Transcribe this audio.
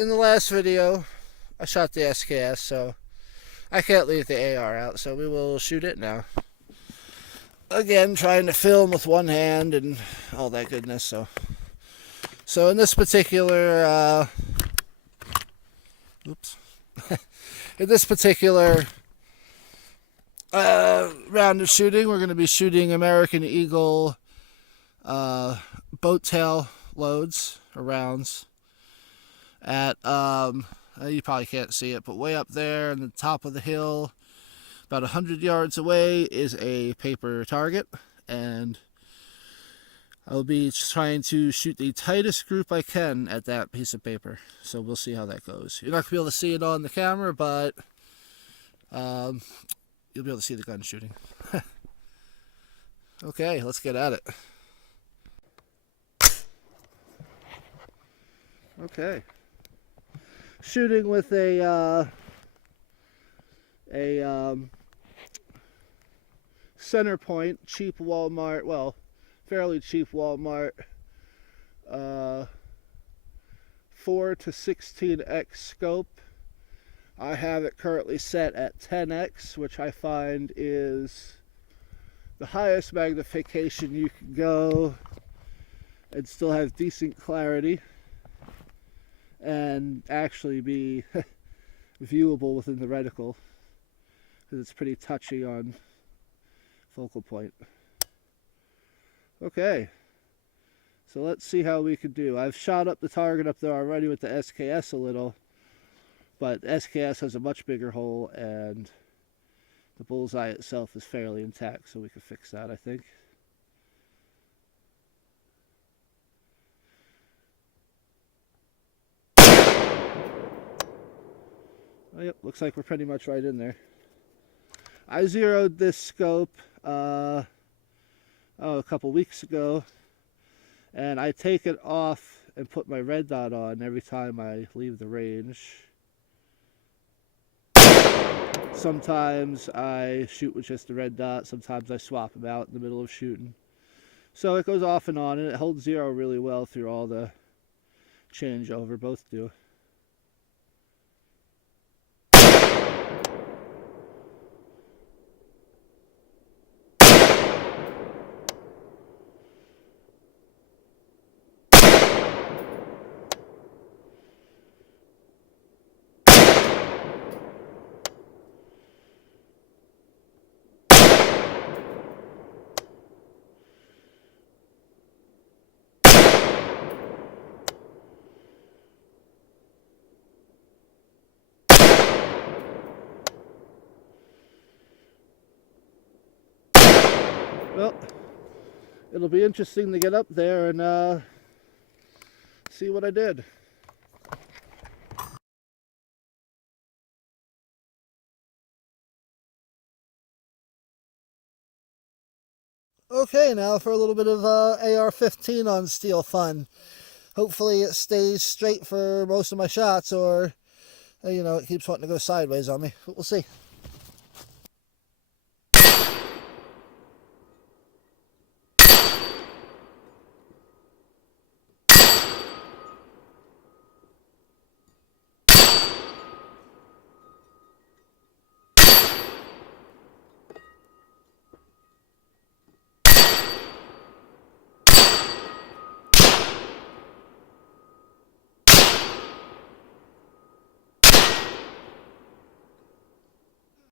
in the last video, I shot the SKS, so I can't leave the AR out, so we will shoot it now. Again, trying to film with one hand and all that goodness, so in this particular, in this particular round of shooting, we're going to be shooting American Eagle boat tail loads or rounds at you probably can't see it, but way up there on the top of the hill, about 100 yards away, is a paper target, and I'll be trying to shoot the tightest group I can at that piece of paper. So we'll see how that goes. You're not going to be able to see it on the camera, but you'll be able to see the gun shooting. Okay, let's get at it. Okay. Shooting with a CenterPoint, cheap Walmart, well, fairly cheap Walmart 4 to 16x scope. I have it currently set at 10x, which I find is the highest magnification you can go and still have decent clarity and actually be viewable within the reticle, because it's pretty touchy on focal point. Okay, so let's see how we can do. I've shot up the target up there already with the SKS a little, but the SKS has a much bigger hole and the bullseye itself is fairly intact, so we can fix that, I think. Oh, yep, looks like we're pretty much right in there. I zeroed this scope a couple weeks ago, and I take it off and put my red dot on every time I leave the range. Sometimes I shoot with just the red dot, sometimes I swap them out in the middle of shooting. So it goes off and on, and it holds zero really well through all the changeover, both do. Well, it'll be interesting to get up there and see what I did. Okay, now for a little bit of AR-15 on steel fun. Hopefully it stays straight for most of my shots, or, you know, it keeps wanting to go sideways on me, but we'll see.